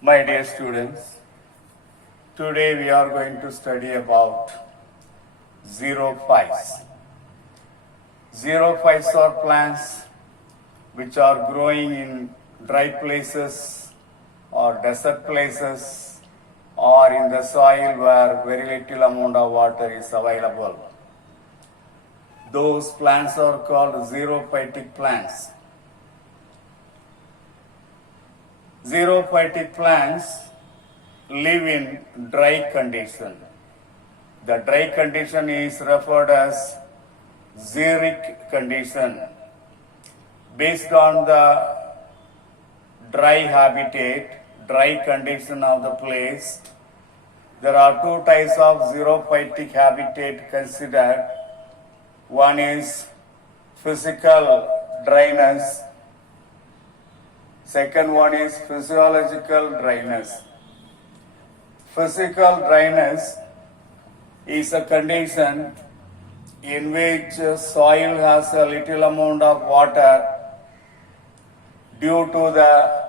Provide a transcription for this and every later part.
My dear students, today we are going to study about xerophytes. Xerophytes are plants which are growing in dry places or desert places or in the soil where very little amount of water is available. Those plants are called xerophytic plants. Xerophytic plants live in dry condition. The dry condition is referred as xeric condition. Based on the dry habitat, dry condition of the place, there are two types of xerophytic habitat considered. One is physical dryness. Second one is physiological dryness. Physical dryness is a condition in which soil has a little amount of water due to the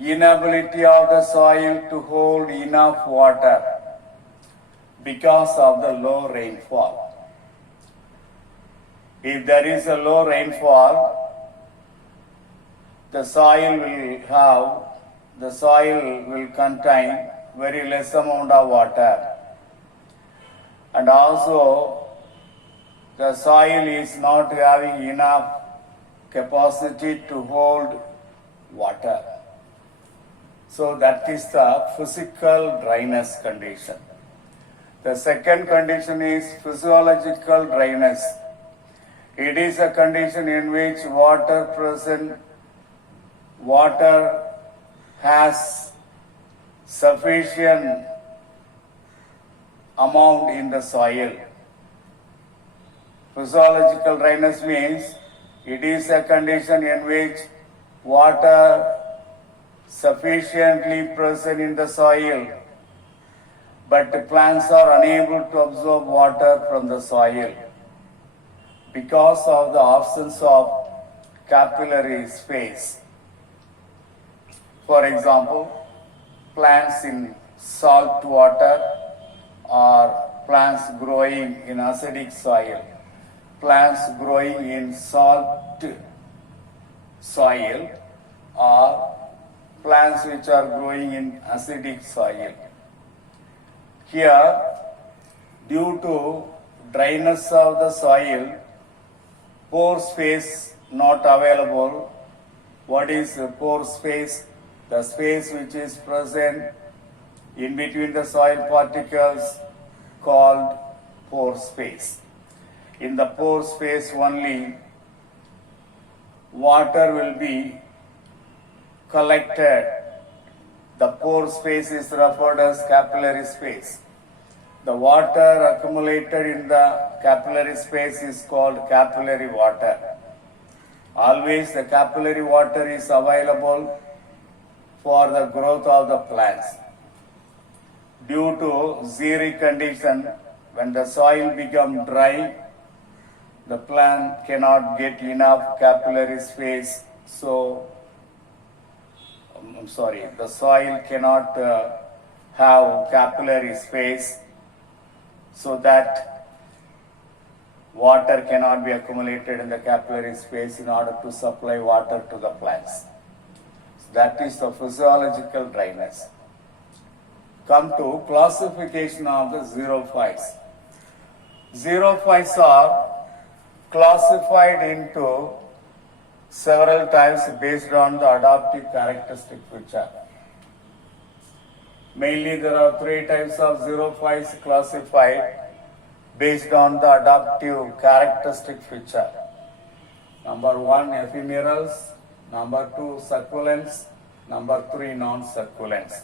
inability of the soil to hold enough water because of the low rainfall. If there is a low rainfall, the soil will contain very less amount of water, and also the soil is not having enough capacity to hold water. So that is the physical dryness condition. The second condition is physiological dryness. It is a condition in which water has sufficient amount in the soil. Physiological dryness means it is a condition in which water sufficiently present in the soil, but the plants are unable to absorb water from the soil because of the absence of capillary space. For example, plants in salt water or plants growing in acidic soil. Plants growing in salt soil or plants which are growing in acidic soil. Here, due to dryness of the soil, pore space not available. What is pore space? The space which is present in between the soil particles called pore space. In the pore space only, water will be collected. The pore space is referred as capillary space. The water accumulated in the capillary space is called capillary water. Always the capillary water is available for the growth of the plants. Due to xeric condition, when the soil becomes dry, the plant cannot get enough capillary space. The soil cannot have capillary space, so that water cannot be accumulated in the capillary space in order to supply water to the plants. That is the physiological dryness. Come to classification of the xerophytes. Xerophytes are classified into several types based on the adaptive characteristic feature. Mainly there are three types of xerophytes classified based on the adaptive characteristic feature. Number one, ephemerals. Number two, succulents. Number three, non-succulents.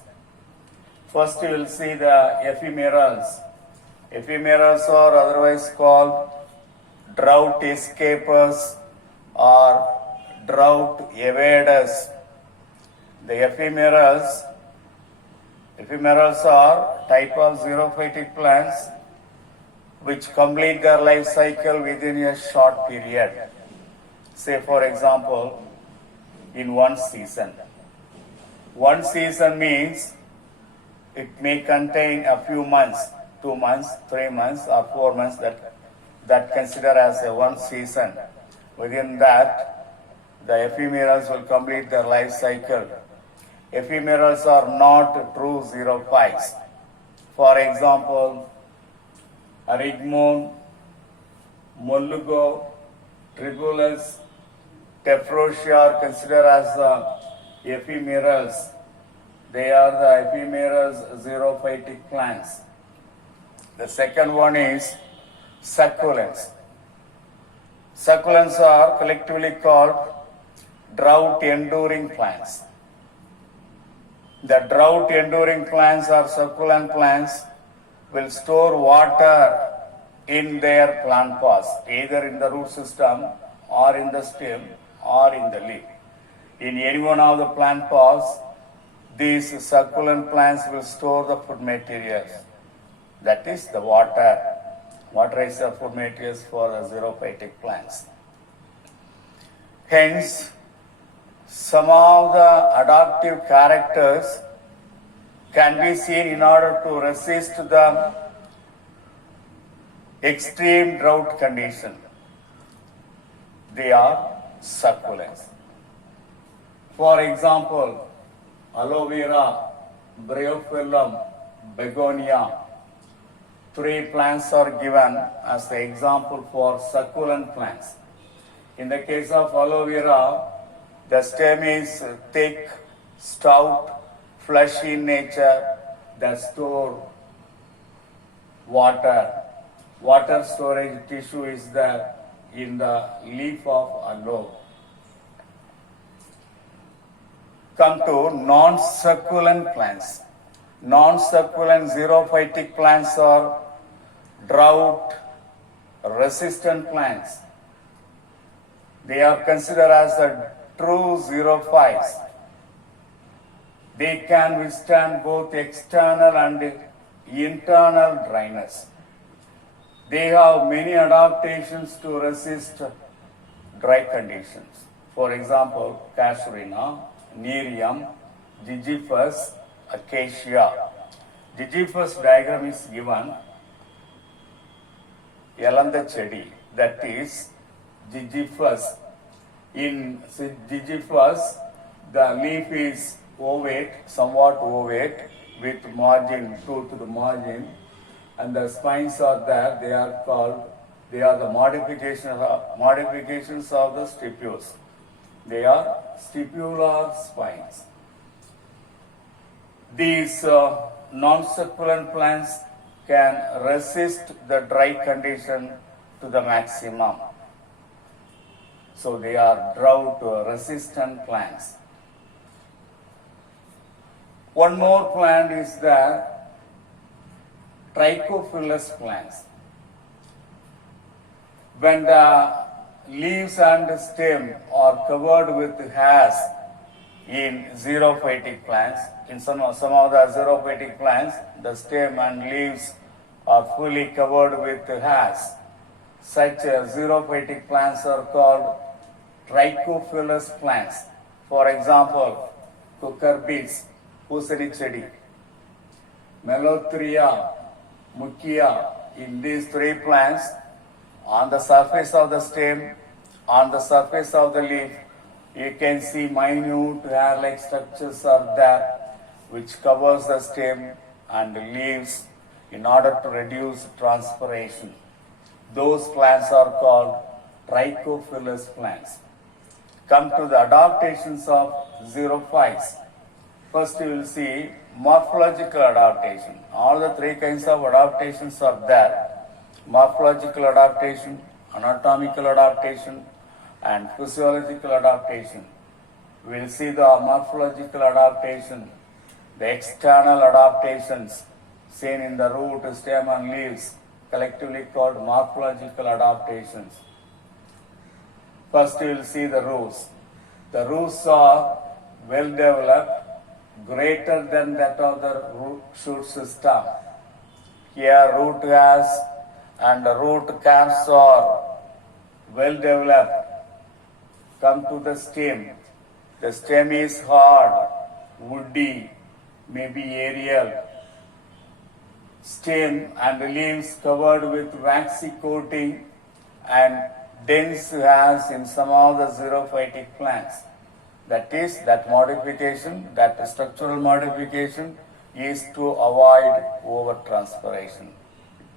First, you will see the ephemerals. Ephemerals are otherwise called drought escapers or drought evaders. The ephemerals are type of xerophytic plants which complete their life cycle within a short period. Say for example, in one season. One season means it may contain a few months, 2 months, 3 months, or 4 months that consider as a one season. Within that, the ephemerals will complete their life cycle. Ephemerals are not true zero fives. For example, Arigmon, Mollugo, Tribulus, Tephrosia are considered as the ephemerals. They are the ephemerals xerophytic plants. The second one is succulents. Succulents are collectively called drought-enduring plants. The drought-enduring plants or succulent plants will store water in their plant pods, either in the root system or in the stem or in the leaf. In any one of the plant pods, these succulent plants will store the food materials. That is the water. Water is the food materials for the xerophytic plants. Hence, some of the adaptive characters can be seen in order to resist the extreme drought condition. They are succulents. For example, aloe vera, bryophyllum, begonia. 3 plants are given as the example for succulent plants. In the case of aloe vera, the stem is thick, stout, fleshy in nature that store water. Water storage tissue is there in the leaf of aloe. Come to non-succulent plants. Non-succulent xerophytic plants are drought-resistant plants. They are considered as the true xerophytes. They can withstand both external and internal dryness. They have many adaptations to resist dry conditions. For example, casuarina, Nerium, Gigifus, Acacia. Gigifus diagram is given. Yalanda chedi, that is Gigifus. In Gigifus, the leaf is ovate, somewhat ovate, with margin, tooth to the margin, and the spines are there. They are the modifications of the stipules. They are stipular spines. These non-succulent plants can resist the dry condition to the maximum. So they are drought-resistant plants. One more plant is the trichophilous plants. When the leaves and stem are covered with hairs in xerophytic plants, in some of the xerophytic plants, the stem and leaves are fully covered with hairs. Such xerophytic plants are called trichophilous plants. For example, cucurbits, pusani chedi, Melothria, Mukia. In these 3 plants, on the surface of the stem, on the surface of the leaf, you can see minute hair-like structures are there, which covers the stem and the leaves in order to reduce transpiration. Those plants are called trichophilous plants. Come to the adaptations of xerophytes. First you will see morphological adaptation. All the 3 kinds of adaptations are there. Morphological adaptation, anatomical adaptation, and physiological adaptation. We will see the morphological adaptation, the external adaptations seen in the root, stem and leaves, collectively called morphological adaptations. First you will see the roots. The roots are well developed, greater than that of the root shoot system. Here root hairs and the root caps are well developed. Come to the stem. The stem is hard, woody, maybe aerial, stem and leaves covered with waxy coating and dense hairs in some of the xerophytic plants. That is, that modification, that structural modification is to avoid over-transpiration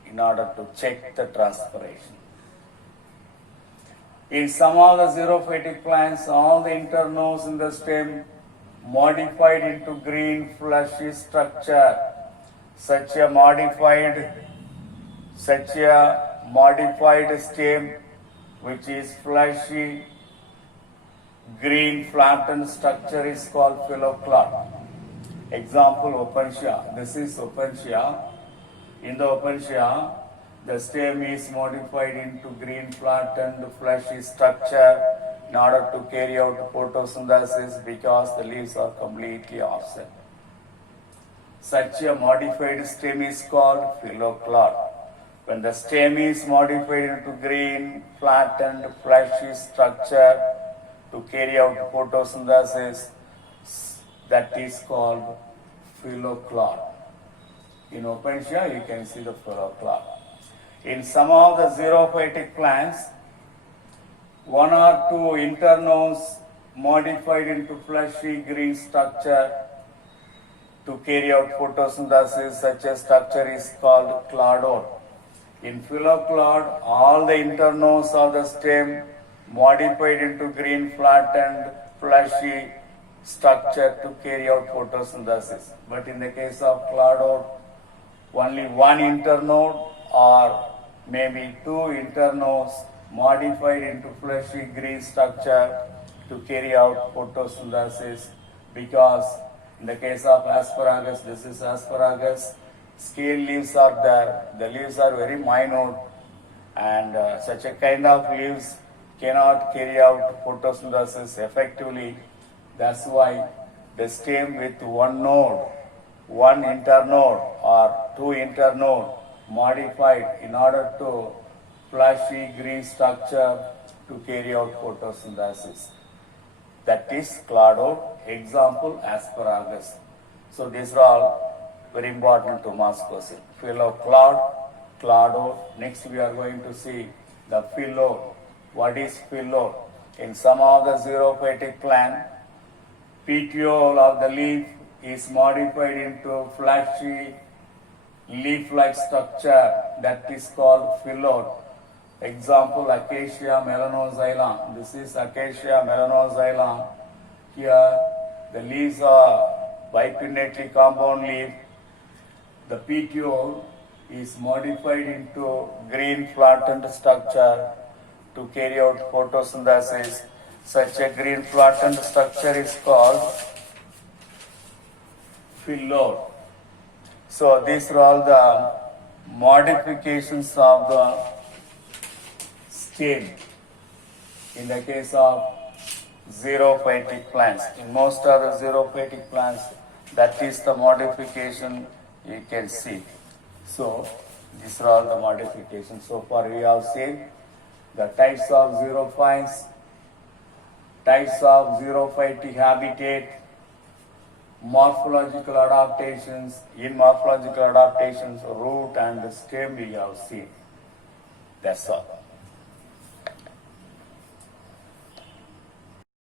in order to check the transpiration. In some of the xerophytic plants, all the internodes in the stem modified into green fleshy structure. Such a modified stem which is fleshy green flattened structure is called phylloclad. Example, Opuntia. This is Opuntia. In the Opuntia, the stem is modified into green flattened fleshy structure in order to carry out photosynthesis because the leaves are completely offset. Such a modified stem is called phylloclad. When the stem is modified into green, flattened, fleshy structure to carry out photosynthesis, that is called phylloclad. In Opuntia, you can see the phylloclad. In some of the xerophytic plants, one or two internodes modified into fleshy green structure to carry out photosynthesis. Such a structure is called cladode. In phylloclad, all the internodes of the stem modified into green flattened fleshy structure to carry out photosynthesis. But in the case of cladode, only one internode or maybe two internodes modified into fleshy green structure to carry out photosynthesis, because in the case of asparagus, this is asparagus, scale leaves are there, the leaves are very minute, and such a kind of leaves cannot carry out photosynthesis effectively. That's why the stem with one node, one internode or two internode modified in order to fleshy green structure to carry out photosynthesis. That is cladode. Example, asparagus. So these are all very important to mass question. Phylloclad, cladode. Next we are going to see the phyllo. What is phyllo? In some of the xerophytic plant, petiole of the leaf is modified into fleshy leaf-like structure, that is called phyllo. Example, Acacia melanoxylon. This is Acacia melanoxylon. Here the leaves are bipinnately compound leaf. The petiole is modified into green flattened structure to carry out photosynthesis. Such a green flattened structure is called phyllo. So these are all the modifications of the stem in the case of xerophytic plants. In most of the xerophytic plants, that is the modification you can see. So these are all the modifications. So far we have seen the types of xerophytes, types of xerophytic habitat, morphological adaptations. In morphological adaptations, root and stem we have seen. That's all.